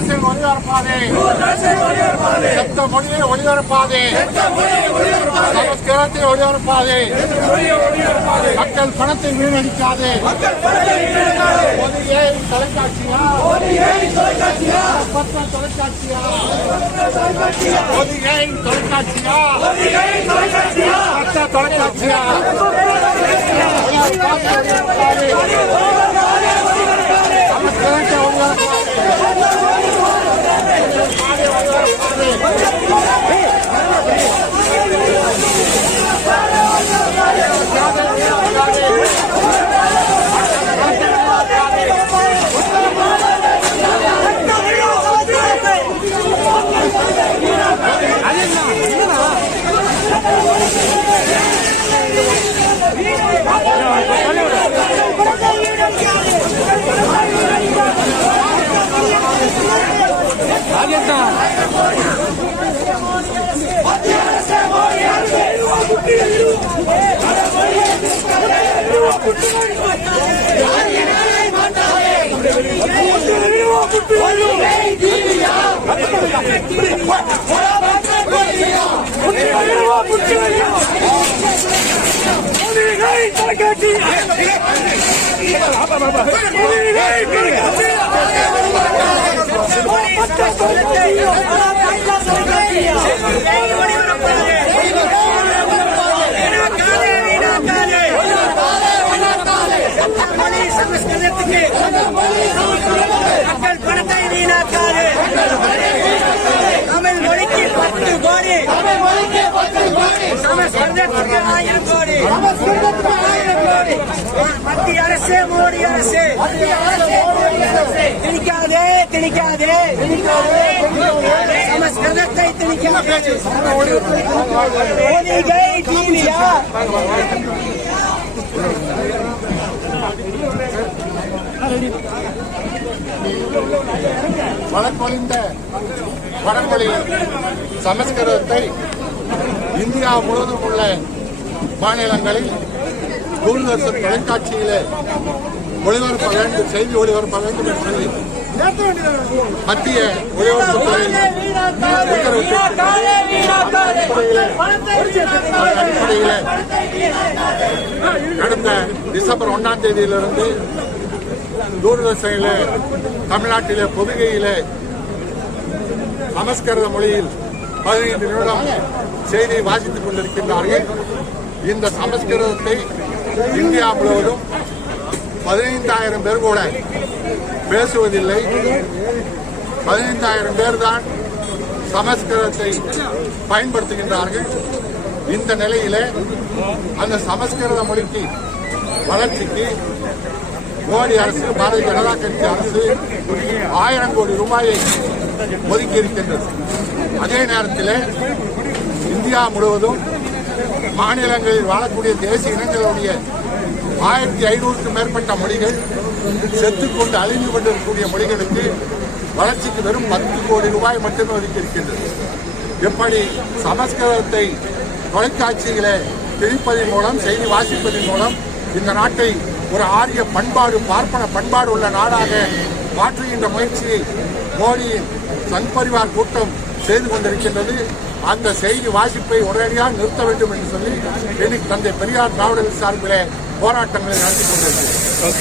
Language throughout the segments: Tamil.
அரசியல் ஒளிபரப்பாதே, செத்த மொழியை ஒளிபரப்பாதே, சமஸ்கிருதத்தை ஒளிபரப்பாதே, மக்கள் பணத்தை வீணடிக்காதே. தொலைக்காட்சியா பத்த தொலைக்காட்சியா தொலைக்காட்சியா பத்த தொலைக்காட்சியா மக்கள் பணத்தை வீணாக்காது. தமிழ் மொழிக்கு 10 கோடி, சமஸ்கிருதத்துக்கு 1000 கோடி. மத்திய அரசு, மோடி அரசு திணிக்காதே, திணிக்காதே, சமஸ்கிருதத்தை திணிக்காதே. மோடிகை டிவியா வழக்கொழிந்த வடமொழி சமஸ்கிருதத்தை இந்தியா முழுவதும் உள்ள மாநிலங்களில் தூர்தர்ஷன் தொலைக்காட்சியிலே ஒளிபரப்ப வேண்டும், செய்தி ஒளிபரப்ப வேண்டும் என்று சொல்லி மத்திய ஒளிபரப்புத்துறை அடிப்படையில் கடந்த டிசம்பர் 1ஆம் தேதியிலிருந்து தூர்தர்ஷனிலே தமிழ்நாட்டிலே பொதிகையிலே சமஸ்கிருத மொழியில் 15 நிமிடம் செய்தியை வாசித்துக் கொண்டிருக்கின்றார்கள். இந்த சமஸ்கிருதத்தை இந்தியா முழுவதும் 15,000 பேர் கூட பேசுவதில்லை. 15,000 பேர் தான் சமஸ்கிருதத்தை பயன்படுத்துகின்றார்கள். இந்த நிலையிலே அந்த சமஸ்கிருத மொழிக்கு வளர்ச்சிக்கு மோடி அரசு, பாரதிய ஜனதா கட்சி அரசு 1000 கோடி ரூபாயை ஒதுக்கி இருக்கின்றது. அதே நேரத்தில் இந்தியா முழுவதும் மாநிலங்களில் வாழக்கூடிய தேசிய இனங்களுடைய 1500க்கும் மேற்பட்ட மொழிகள் செத்துக்கொண்டு அழிந்து கொண்டிருக்கக்கூடிய மொழிகளுக்கு வளர்ச்சிக்கு வெறும் 10 கோடி ரூபாய் மட்டுமே ஒதுக்கி இருக்கின்றது. எப்படி சமஸ்கிருதத்தை தொலைக்காட்சிகளை திணிப்பதன் மூலம், செய்தி வாசிப்பதன் மூலம் இந்த நாட்டை ஒரு ஆரிய பண்பாடு, பார்ப்பன பண்பாடு உள்ள நாடாக மாற்றுகின்ற முயற்சியை மோடியின் சங் பரிவார் கூட்டம் செய்து கொண்டிருக்கின்றது. அந்த செய்தி வாசிப்பை உடனடியாக நிறுத்த வேண்டும் என்று சொல்லி இன்னைக்கு தந்தை பெரியார் திராவிடர் சார்பிலே போராட்டங்களை நடத்தி கொண்டிருக்கிறோம்.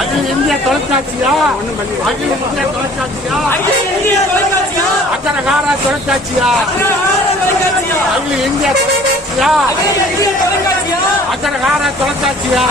அகில இந்திய தொலைக்காட்சியா, அகில இந்திய தொலைக்காட்சியா, அக்கரகார தொலைக்காட்சியா, அகில இந்திய தொலைக்காட்சியா, அக்கரகார தொலைக்காட்சியா.